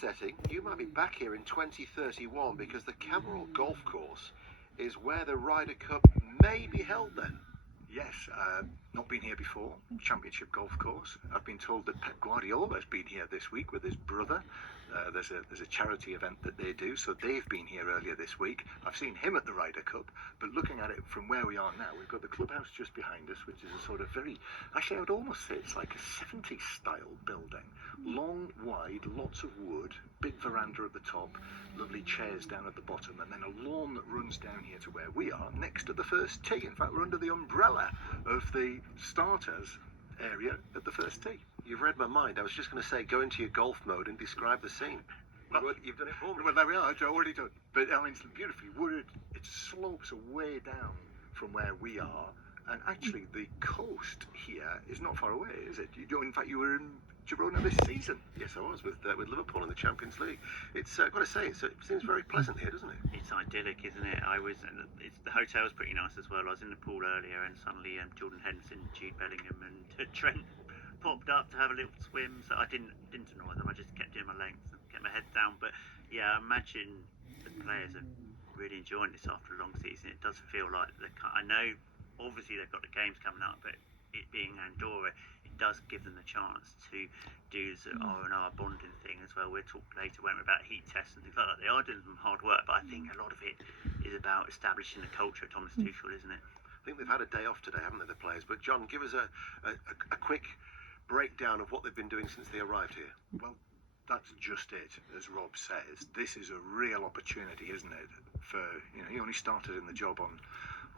setting, you might be back here in 2031 because the Cameron Golf Course is where the Ryder Cup may be held then. Yes, not been here before. Championship golf course. I've been told that Pep Guardiola has been here this week with his brother. There's a charity event that they do, so they've been here earlier this week. I've seen him at the Ryder Cup, but looking at it from where we are now, we've got the clubhouse just behind us, which is a sort of actually I would almost say it's like a 70s style building. Long, wide, lots of wood, big veranda at the top, lovely chairs down at the bottom, and then a lawn that runs down here to where we are, next to the first tee. In fact, we're under the umbrella of the starters area at the first tee. You've read my mind. I was just going to say, go into your golf mode and describe the scene. Well, You've done it for me. Well, there we are. It's already done. But I mean, it's beautifully wooded. It slopes away down from where we are, and actually the coast here is not far away, is it? In fact, you were in Girona this season. Yes, I was with Liverpool in the Champions League. It's I've got to say, it seems very pleasant here, doesn't it? It's idyllic, isn't it? The hotel's pretty nice as well. I was in the pool earlier, and suddenly Jordan Henderson, Jude Bellingham, and Trent popped up to have a little swim. So I didn't annoy them. I just kept doing my lengths and kept my head down. But yeah, I imagine the players are really enjoying this after a long season. It does feel like I know, obviously they've got the games coming up, but it being Andorra, it does give them the chance to do the R&R bonding thing as well. We'll talk later, won't we, about heat tests and things like that. They are doing some hard work, but I think a lot of it is about establishing the culture of Thomas Tuchel, isn't it? I think they've had a day off today, haven't they, the players? But John, give us a quick breakdown of what they've been doing since they arrived here. Well, that's just it, as Rob says. This is a real opportunity, isn't it? For he only started in the job on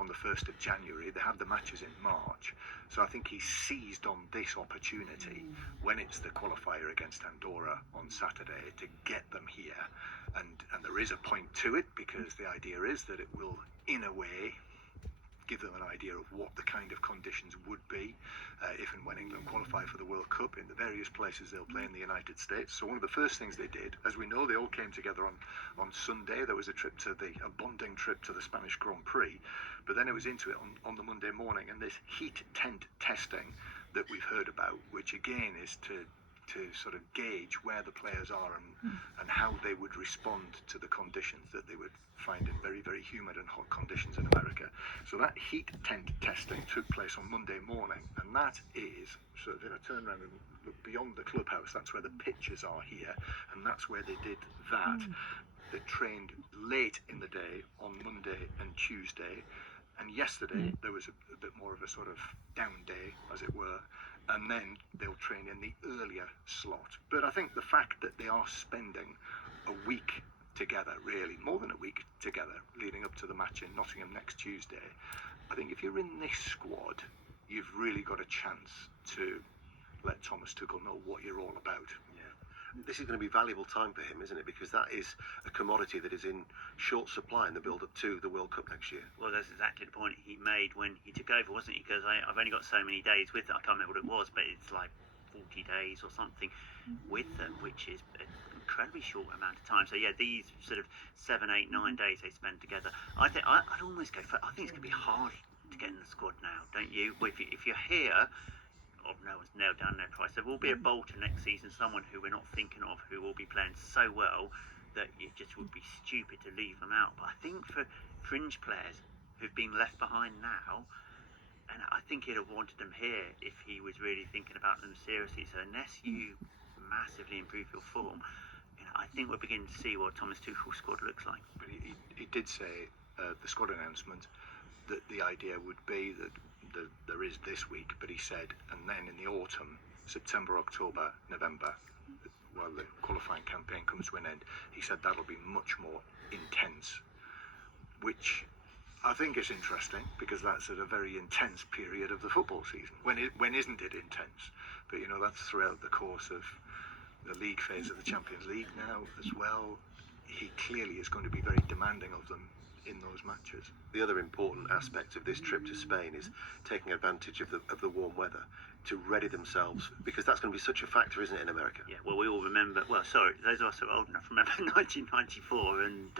the 1st of January. They had the matches in March, so I think he seized on this opportunity when it's the qualifier against Andorra on Saturday to get them here, and there is a point to it, because the idea is that it will, in a way, give them an idea of what the kind of conditions would be if and when England qualify for the World Cup in the various places they'll play in the United States. So one of the first things they did, as we know, they all came together on Sunday. There was a bonding trip to the Spanish Grand Prix, but then it was into it on the Monday morning, and this heat tent testing that we've heard about, which again is to sort of gauge where the players are and how they would respond to the conditions that they would find in very, very humid and hot conditions in America. So that heat tent testing took place on Monday morning, and that is, so if I turn around and look beyond the clubhouse, that's where the pitches are here, and that's where they did that. They trained late in the day on Monday and Tuesday, and yesterday there was a bit more of a sort of down day, as it were, and then they'll train in the earlier slot. But I think the fact that they are spending a week together, really, more than a week together, leading up to the match in Nottingham next Tuesday, I think if you're in this squad, you've really got a chance to let Thomas Tuchel know what you're all about. This is going to be valuable time for him, isn't it? Because that is a commodity that is in short supply in the build-up to the World Cup next year. Well, that's exactly the point he made when he took over, wasn't he? Because I've only got so many days with them. I can't remember what it was, but it's like 40 days or something with them, which is an incredibly short amount of time. So yeah, these sort of 7, 8, 9 days they spend together. I think I'd almost go for. I think it's going to be hard to get in the squad now, don't you? If you're here. No one's nailed down their price. There will be a bolter next season, someone who we're not thinking of, who will be playing so well that it just would be stupid to leave them out. But I think for fringe players who've been left behind now, and I think he'd have wanted them here if he was really thinking about them seriously. So unless you massively improve your form, I think we're beginning to see what Thomas Tuchel's squad looks like. But he did say the squad announcement that the idea would be that there is this week, but he said, and then in the autumn, September, October, November, while the qualifying campaign comes to an end, he said that'll be much more intense, which I think is interesting, because that's at a very intense period of the football season. When isn't it intense? But that's throughout the course of the league phase of the Champions League now as well. He clearly is going to be very demanding of them in those matches. The other important aspect of this trip to Spain is taking advantage of the warm weather to ready themselves, because that's going to be such a factor, isn't it, in America? Yeah, well, we all remember, those of us who are old enough remember 1994 and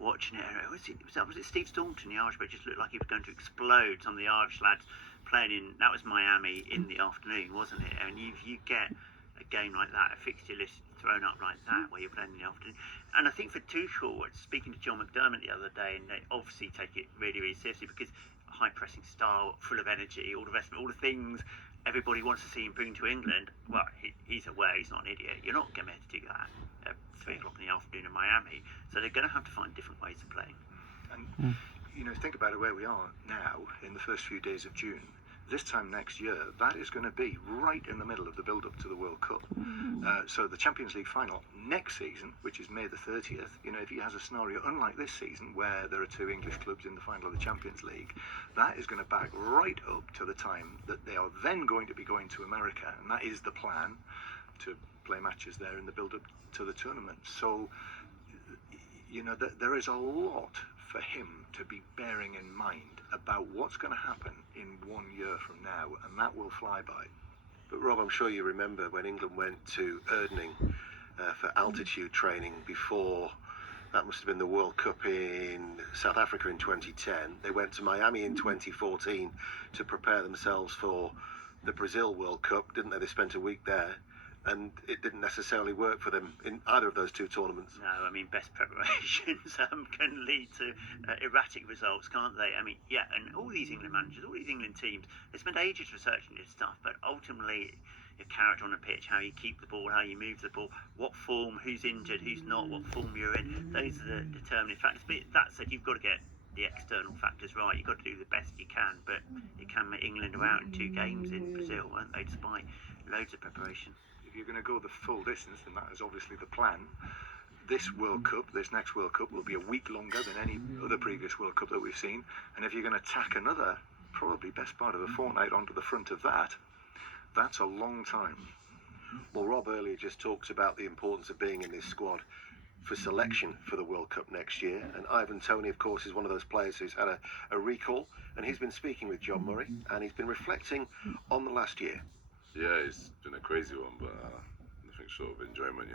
watching it. Was it Steve Staunton, the Irishman? It just looked like he was going to explode. Some of the Irish lads playing that was Miami in the afternoon, wasn't it? And you get a game like that, a fixture list thrown up like that, where you're playing in the afternoon. And I think for Tuchel, speaking to John McDermott the other day, and they obviously take it really, really seriously because high pressing style, full of energy, all the rest of it, all the things everybody wants to see him bring to England. Well, he's aware, he's not an idiot. You're not going to be able to do that at 3 o'clock in the afternoon in Miami. So they're going to have to find different ways of playing. And think about it, where we are now in the first few days of June. This time next year, that is going to be right in the middle of the build-up to the World Cup. So the Champions League final next season, which is May the 30th, if he has a scenario unlike this season, where there are 2 English clubs in the final of the Champions League, that is going to back right up to the time that they are then going to be going to America, and that is the plan, to play matches there in the build-up to the tournament. So, there is a lot for him to be bearing in mind about what's going to happen in 1 year from now, and that will fly by. But Rob, I'm sure you remember when England went to Erdning for altitude training before, that must have been the World Cup in South Africa in 2010. They went to Miami in 2014 to prepare themselves for the Brazil World Cup, didn't they? They spent a week there, and it didn't necessarily work for them in either of those 2 tournaments. No, I mean, best preparations can lead to erratic results, can't they? I mean, yeah, and all these England managers, all these England teams, they spend ages researching this stuff, but ultimately, your character on the pitch, how you keep the ball, how you move the ball, what form, who's injured, who's not, what form you're in, those are the determining factors. But that said, you've got to get the external factors right. You've got to do the best you can, but it can make England go out in 2 games in Brazil, won't they, despite loads of preparation. If you're going to go the full distance, and that is obviously the plan, this next World Cup will be a week longer than any other previous World Cup that we've seen, and if you're going to tack another, probably best part of a fortnight onto the front of that, that's a long time. Well, Rob earlier just talked about the importance of being in this squad for selection for the World Cup next year, and Ivan Toney, of course, is one of those players who's had a recall, and he's been speaking with John Murray, and he's been reflecting on the last year. Yeah, it's been a crazy one, but nothing short of enjoyment,